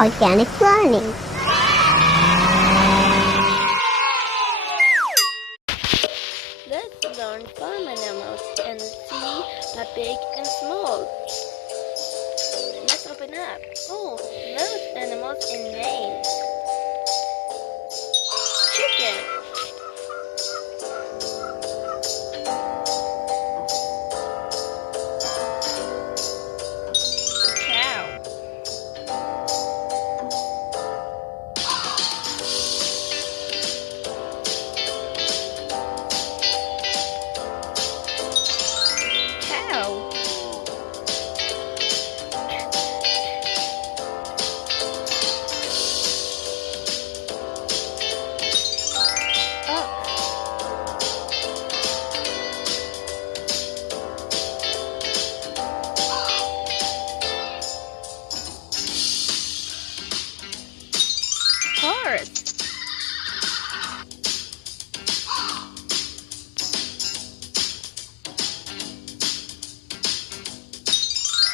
Organic learning. Let's learn farm animals and see the big and small. Let's open up. Oh, those animals and names. Chicken. Cow. Cow. Horse.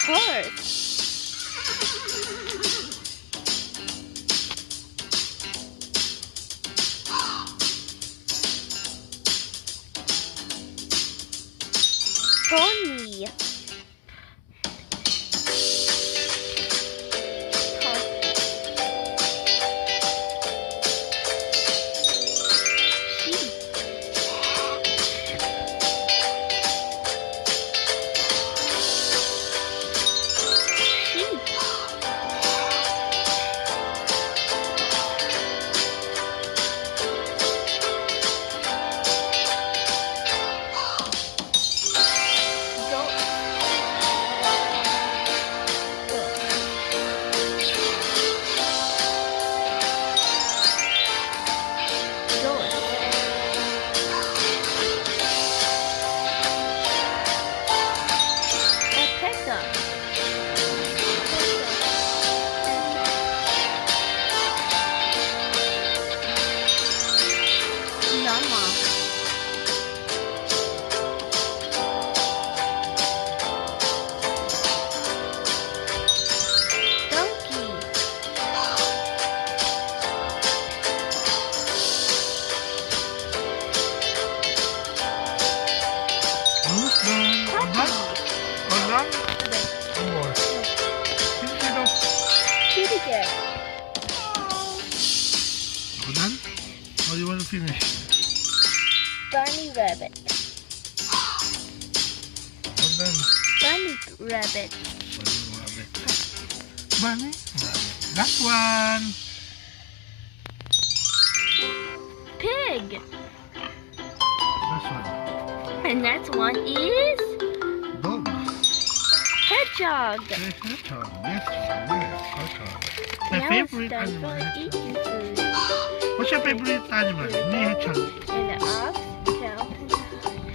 Horse. Pony. Sheep. Sheep. Goat. Goat. Alpaca. Llama. Donkey. Almost done. All done? One more. Finish it off. Kitty cat. All done? How do you want to finish? Bunny rabbit. All done. Bunny rabbit. Bunny rabbit. Last one. Pig. Last one. And next one is Dog. hedgehog. Yes, hedgehog. Yes, hedgehog. My Now favorite it's time animal. for Hedgehog. eating food. What's your favorite animal? Me, hedgehog. And the ox, cow,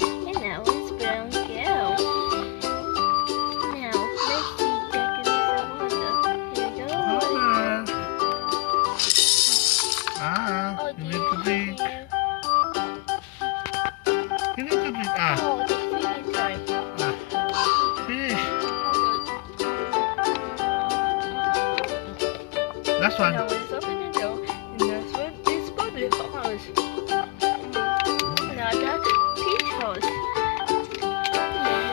and now it's brown cow. Now let's see Jack and Here you go. Ah, Oh, you need to drink. You need to drink. Ah, Oh, it's feeding time. finish. Last one. Now let's open the door. And next one is Bobby House. Now the peach house.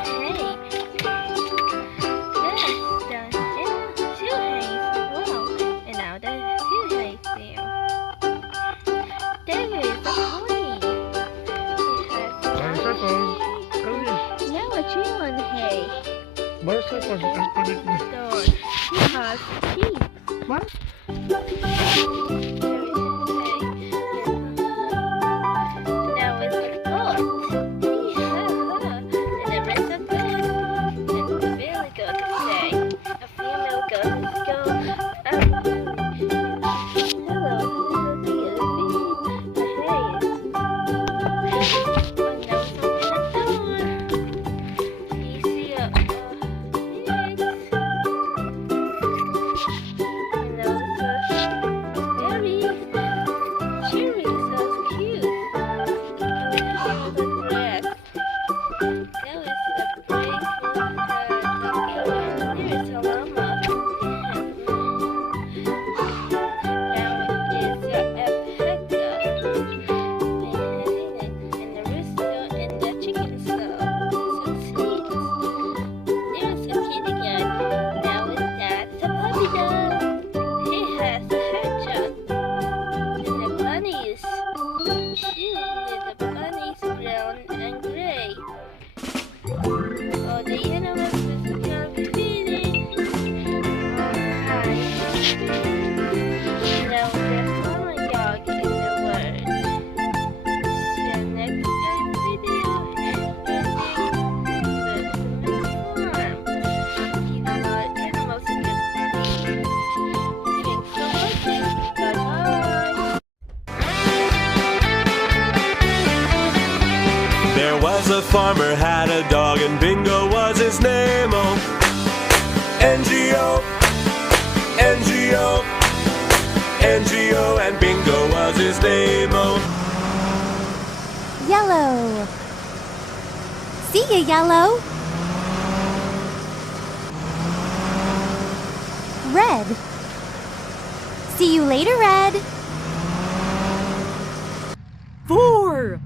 Hey. That's the shoe haze. Wow. And now the shoe haze there. There is a pony. It has a Motorcycle. hay. Come here. Now a tree on hay. Motorcycle. Let's put it in. Door. He has teeth. What? There is a hay. Now it's a goat. And the rest of goat. And the male goat is say. A female goat is go. Hello, little baby. The hay is. Oh, now it's open the door. You see a eggs. And now it's a berry. a farmer had a dog, and Bingo was his name. Oh, N-G-O, N-G-O, N-G-O, and Bingo was his name. Oh, Yellow. See ya, Yellow. Red. See you later, Red. 4.